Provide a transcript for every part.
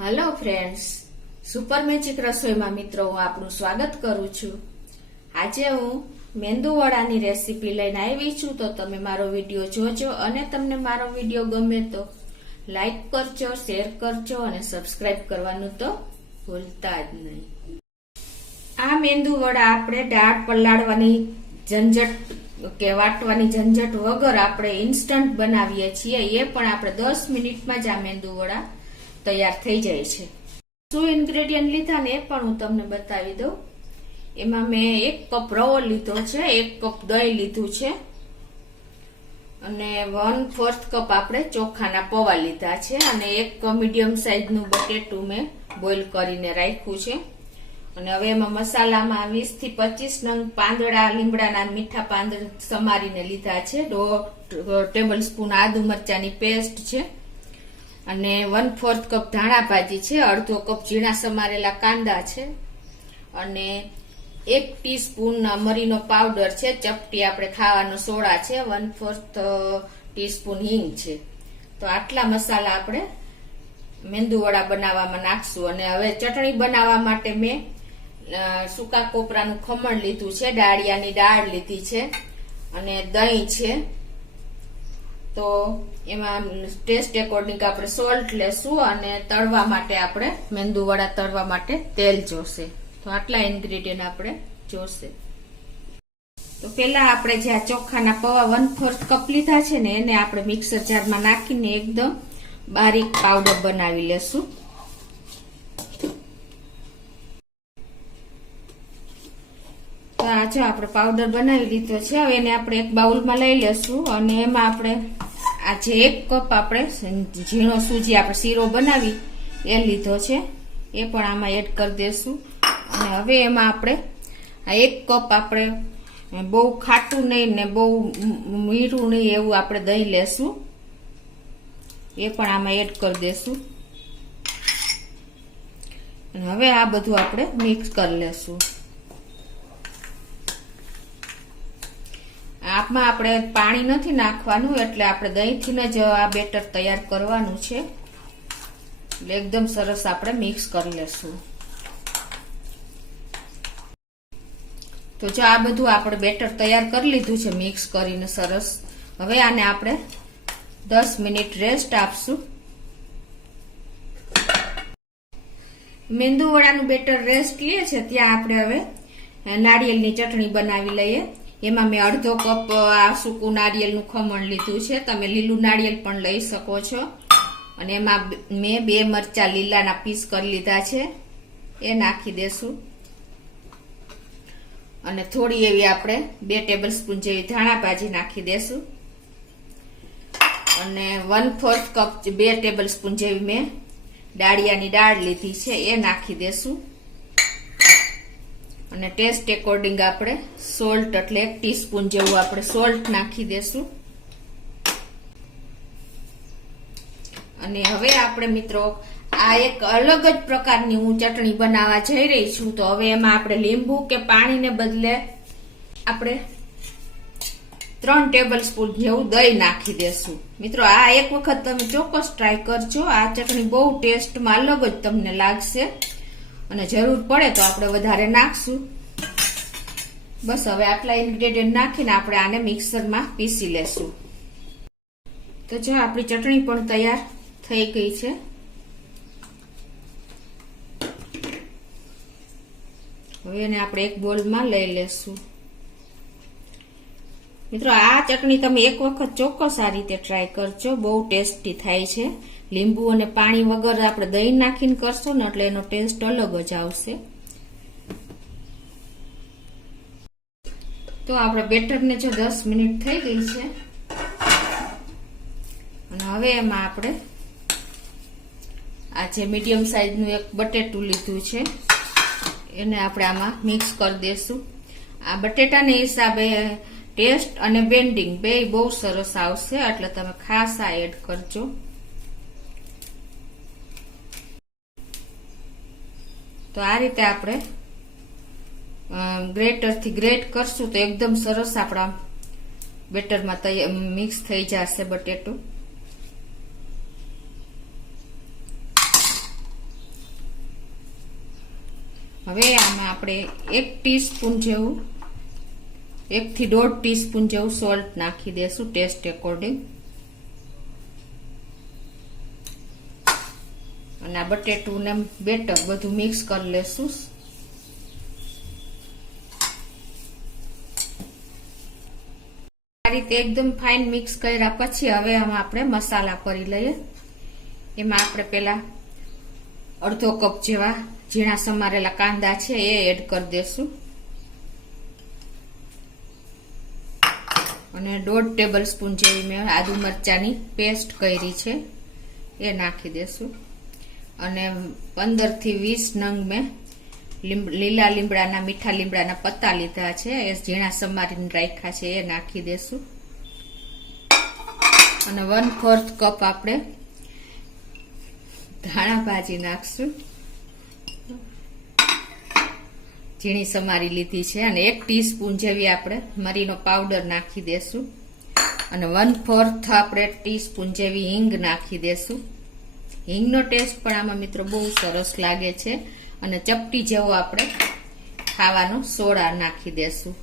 Hello friends, super magic રસોઈમાં મિત્રો હું આપનું સ્વાગત કરું છું। આજે હું મેંદુવડાની રેસીપી લઈને આવી છું, તો તમે મારો વિડીયો જોજો અને તમને મારો વિડીયો ગમે તો લાઈક કરજો, શેર કરજો અને સબસ્ક્રાઇબ કરવાનું તો ભૂલતા જ નહીં। આ મેંદુવડા આપણે દાળ પલાળવાની ઝંઝટ કે વાટવાની ઝંઝટ વગર આપણે ઇન્સ્ટન્ટ બનાવીએ છીએ। એ પણ આપણે 10 મિનિટમાં જ આ મેંદુવડા તૈયાર થઈ જાય છે। શું ઇન્ગ્રેડિયન્ટ લીધા ને એ પણ હું તમને બતાવી દઉં। એમાં મેં 1 કપ રવો લીધો છે, 1 કપ દહીં લીધું છે અને 1/4 કપ આપણે ચોખાના પૌવા લીધા છે અને 1 મીડિયમ સાઈઝનું બટેટું મેં બોઇલ કરીને રાખ્યું છે। અને હવે એમાં મસાલામાં 20 થી 25 નંગ પાંદડા લીમડાના મીઠા પાંદડા સમારીને લીધા છે। 1.5 ટેબલ સ્પૂન આદુ મરચાની પેસ્ટ છે અને 1/4 કપ ધાણા ભાજી છે, 1/2 કપ ઝીણા સમારેલા કાંદા છે અને 1 ટીસ્પૂન મરીનો પાવડર છે, ચપટી આપણે ખાવાનો સોડા છે, 1/4 ટીસ્પૂન હિંગ છે। તો આટલા મસાલા આપણે મેંદુવડા બનાવવામાં નાખશું। અને હવે ચટણી બનાવવા માટે મેં સૂકા કોપરાનું ખમણ લીધું છે, ડાળિયાની દાળ લીધી છે અને દહીં છે। તો એમાં ટેસ્ટ એકોર્ડિંગ આપણે સોલ્ટ લેશું અને તળવા માટે આપણે મેંદુવડા તળવા માટે તેલ જોશે। તો આટલા ઇન્ગ્રેડિયન્ટ આપણે જોશે। તો પેલા આપણે જે આ ચોખાના પૌવા 1/4 કપ લીધા છે ને એને આપણે મિક્સર જારમાં નાખીને એકદમ બારીક પાવડર બનાવી લેશું। તો આ જો આપણે પાવડર બનાવી લીધો છે। હવે એને આપણે એક બાઉલમાં લઈ લેશું અને એમાં આપણે આ જે 1 કપ આપણે ઝીણો સૂજી આપણે શીરો બનાવી એ લીધો છે એ પણ આમાં એડ કરી દેશું। અને હવે એમાં આપણે આ 1 કપ આપણે બહુ ખાટું નહીં ને બહુ મીઠું નહીં એવું આપણે દહીં લેશું, એ પણ આમાં એડ કરી દેશું। અને હવે આ બધું આપણે મિક્સ કરી લેશું। આમાં આપણે પાણી નથી નાખવાનું, એટલે આપણે દહીંથી જ આ બેટર તૈયાર કરવાનું છે। એટલે એકદમ સરસ આપણે મિક્સ કરી લેશું। તો જો આ બધું આપણે બેટર તૈયાર કરી લીધું છે મિક્સ કરીને સરસ। હવે આને આપણે 10 મિનિટ રેસ્ટ આપશું। મેંદુવડાનું બેટર રેસ્ટ લે છે ત્યાં આપણે હવે નારિયેળની ચટણી બનાવી લઈએ। એમાં મેં 1/2 કપ આ સૂકું નારિયેળનું ખમણ લીધું છે, તમે લીલું નારિયેળ પણ લઈ શકો છો। અને એમાં મેં 2 મરચા લીલાના પીસ કરી લીધા છે, એ નાખી દેશું। અને થોડી એવી આપણે 2 ટેબલ સ્પૂન જેવી ધાણા ભાજી નાખી દેશું અને 1/4 કપ 2 ટેબલ સ્પૂન જેવી મેં ડાળિયાની દાળ લીધી છે, એ નાખી દેશું। અને ટેસ્ટ એકોર્ડિંગ આપણે સોલ્ટ એટલે 1 ટીસ્પૂન જેવું આપણે સોલ્ટ નાખી દેશું। અને હવે આપણે મિત્રો આ એક અલગ જ પ્રકારની હું ચટણી બનાવવા જઈ રહી છું। તો હવે એમાં આપણે લીંબુ કે પાણીને બદલે આપણે 3 ટેબલ સ્પૂન જેવું દહીં નાખી દેશું। મિત્રો આ એક વખત તમે ચોક્કસ ટ્રાય કરજો, આ ચટણી બહુ ટેસ્ટમાં અલગ જ તમને લાગશે અને જરૂર પડે તો આપણે વધારે નાખશું। બસ હવે આટલા ઇન્ગ્રેડિયન્ટ નાખીને આપણે આને મિક્સરમાં પીસી લેશું। તો જો આપણી ચટણી પણ તૈયાર થઈ ગઈ છે। હવે એને આપણે એક બોલમાં લઈ લેશું। મિત્રો આ ચટણી તમે એક વખત ચોક્કસ આ રીતે ટ્રાય કરજો, બહુ ટેસ્ટી થાય છે। લીંબુ અને પાણી વગર આપણે દહીં નાખીને કરશો ને એટલે એનો ટેસ્ટ અલગ જ આવશે। તો આપણે બેટરને જો 10 મિનિટ થઈ ગઈ છે અને હવે એમાં આપણે આ જે મીડિયમ સાઈઝનું એક બટેટું લીધું છે એને આપણે આમાં મિક્સ કરી દેશું। આ બટેટાને હિસાબે ટેસ્ટ અને બેન્ડિંગ બે બહુ સરસ આવશે, એટલે તમે ખાસ આ એડ કરજો। તો આ રીતે આપણે ગ્રેટરથી ગ્રેટ કરશું તો એકદમ સરસ આપણા બેટરમાં મિક્સ થઈ જશે બટેટું। હવે આમાં આપણે 1 ટીસ્પૂન જેવું 1 થી 1.5 ટીસ્પૂન જેવું સોલ્ટ નાખી દેશું ટેસ્ટ એકોર્ડિંગ. અને આ બટેટું ને બેટર બધું મિક્સ કરી લેશું. આ રીતે એકદમ ફાઇન મિક્સ કર્યા પછી હવે આમાં આપણે મસાલા કરી લઈએ. એમાં આપણે પેલા અડધો કપ જેવા ઝીણા સમારેલા કાંદા છે એ એડ કરી દેશું. અને 1.5 ટેબલસ્પૂન જેવી મેં આદુ મરચાની પેસ્ટ કરી છે એ નાખી દેશું. અને 15 થી 20 નંગ મેં લીલા લીમડાના મીઠા લીમડાના પત્તા લીધા છે એ ઝીણા સમારીને રાખ્યા છે એ નાખી દેશું. અને 1/4 કપ આપણે ધાણા ભાજી નાખશું, ઝીણી સમારી લીધી છે. અને 1 ટીસ્પૂન જેવી આપણે મરીનો પાવડર નાખી દેશું. અને 1/4 આપણે ટીસ્પૂન જેવી હિંગ નાખી દેશું. હિંગનો ટેસ્ટ પણ આમાં મિત્રો બહુ સરસ લાગે છે. અને ચપટી જેવો આપણે ખાવાનો સોડા નાખી દેશું.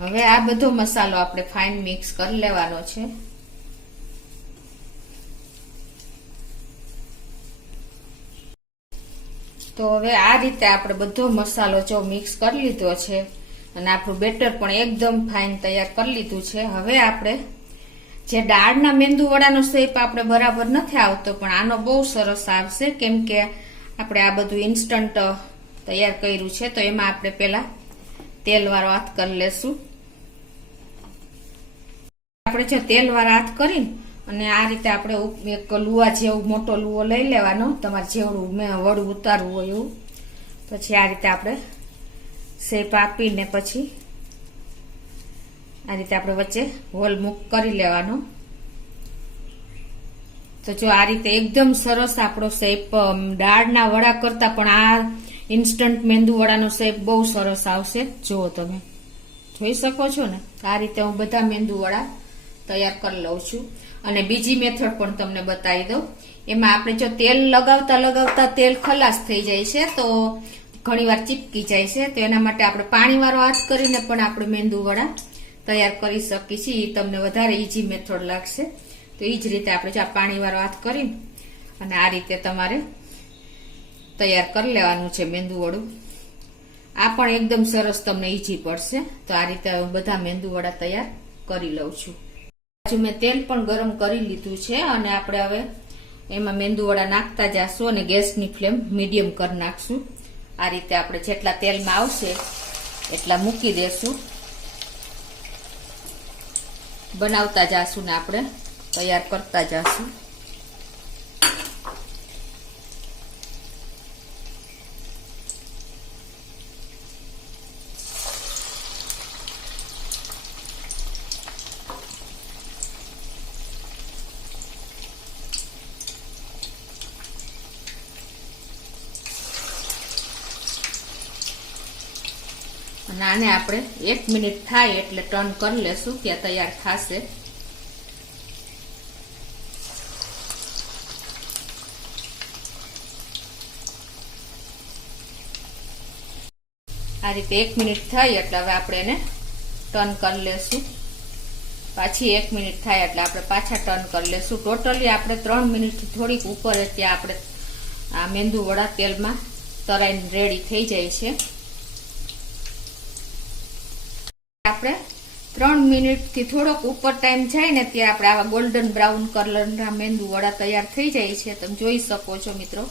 હવે આ બધો મસાલો આપણે ફાઇન મિક્સ કરી લેવાનો છે. તો હવે આ રીતે આપણે બધો મસાલો જો મિક્સ કરી લીધો છે અને આપણું બેટર પણ એકદમ ફાઇન તૈયાર કરી લીધું છે. હવે આપણે જે દાળના મેંદુ વડાનો શેપ આપણે બરાબર નથી આવતો પણ આનો બહુ સરસ આવશે, કેમ કે આપણે આ બધું ઇન્સ્ટન્ટ તૈયાર કર્યું છે. તો એમાં આપણે પેલા તેલવાળો હાથ કરી લેશું. આપણે જો તેલવાળા હાથ કરીને અને આ રીતે આપણે એક લુવા જેવું મોટો લુવો લઈ લેવાનો, તમારે જેવડું વડું ઉતારવું હોય એવું. પછી આ રીતે આપણે શેપ આપીને પછી આ રીતે આપણે વચ્ચે હોલ મૂક કરી લેવાનો. તો જો આ રીતે એકદમ સરસ આપણો શેપ દાળના વડા કરતા પણ આ ઇન્સ્ટન્ટ મેંદુ વડાનો શેપ બહુ સરસ આવશે. જુઓ તમે જોઈ શકો છો ને, આ રીતે હું બધા મેંદુ વડા તૈયાર કરી લઉં છું. અને બીજી મેથડ પણ તમને બતાવી દઉં. એમાં આપણે જો તેલ લગાવતા તેલ ખલાસ થઈ જાય છે તો ઘણીવાર ચીપકી જાય છે. તો એના માટે આપણે પાણીવાળો હાથ કરીને પણ આપણે મેંદુ વડા તૈયાર કરી શકીએ છીએ. એ તમને વધારે ઈઝી મેથડ લાગશે. તો એ જ રીતે આપણે જો પાણીવાળો હાથ કરીને અને આ રીતે તમારે તૈયાર કરી લેવાનું છે મેંદુ વડું. આ પણ એકદમ સરસ તમને ઈઝી પડશે. તો આ રીતે બધા મેંદુ વડા તૈયાર કરી લઉં છું. મેં તેલ પણ ગરમ કરી લીધું છે અને આપણે હવે એમાં મેંદુ વડા નાખતા જશું અને ગેસની ફ્લેમ મીડિયમ કરી નાખશું. આ રીતે આપણે જેટલા તેલમાં આવશે એટલા મૂકી દેશું. બનાવતા જાશું ને આપણે તૈયાર કરતા જાશું. અને આને આપણે 1 મિનિટ થાય એટલે ટર્ન કરી લેશું, ત્યાં તૈયાર થશે. આ રીતે 1 મિનિટ થાય એટલે હવે આપણે એને ટર્ન કરી લેશું. પાછી 1 મિનિટ થાય એટલે આપણે પાછા ટર્ન કરી લેશું. ટોટલી આપણે 3 મિનિટથી થોડીક ઉપર ત્યાં આપણે આ મેંદુ વડા તેલમાં તરાઈને રેડી થઈ જાય છે. આપણે 3 મિનિટથી થોડોક ઉપર ટાઈમ જાય ને ત્યાં આપણે આવા ગોલ્ડન બ્રાઉન કલરના મેંદુ વડા તૈયાર થઈ જાય છે. તમે જોઈ શકો છો મિત્રો,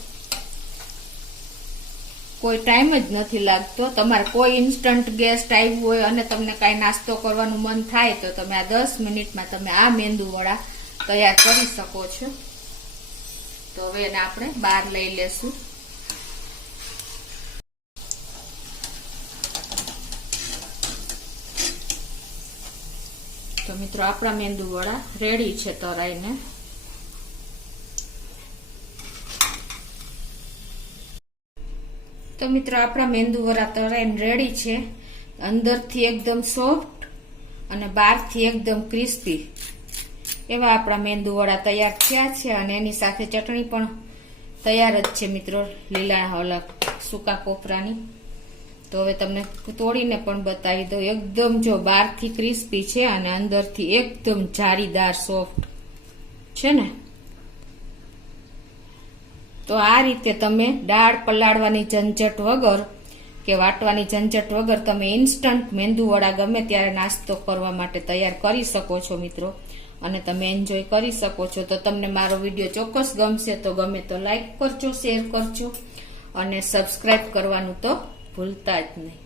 કોઈ ટાઈમ જ નથી લાગતો. તમારે કોઈ ઇન્સ્ટન્ટ ગેસ્ટ આવ્યું હોય અને તમને કાંઈ નાસ્તો કરવાનું મન થાય તો તમે આ 10 મિનિટમાં તમે આ મેંદુ વડા તૈયાર કરી શકો છો. તો હવે એને આપણે બહાર લઈ લેશું. તો મિત્રો આપણા મેંદુ વડા રેડી છે તરાઈને. તો મિત્રો આપણા મેંદુ વડા તરાઈને રેડી છે. અંદરથી એકદમ સોફ્ટ અને બહારથી એકદમ ક્રિસ્પી એવા આપણા મેંદુ વડા તૈયાર થયા છે. અને એની સાથે ચટણી પણ તૈયાર જ છે મિત્રો લીલા ઓલા સૂકા કોપરાની. તો હવે તમને તોડીને પણ બતાવી દઉં. એકદમ જો બહારથી ક્રિસ્પી છે અને અંદરથી એકદમ જારીદાર સોફ્ટ છે ને. તો આ રીતે તમે દાળ પલાળવાની ઝંઝટ વગર કે વાટવાની ઝંઝટ વગર તમે ઇન્સ્ટન્ટ મેંદુવડા ગમે ત્યારે નાસ્તો કરવા માટે તૈયાર કરી શકો છો મિત્રો, અને તમે એન્જોય કરી શકો છો. તો તમને મારો વિડીયો ચોક્કસ ગમશે તો ગમે તો લાઈક કરજો, શેર કરજો અને સબસ્ક્રાઈબ કરવાનું તો ભૂલતા જ નહીં.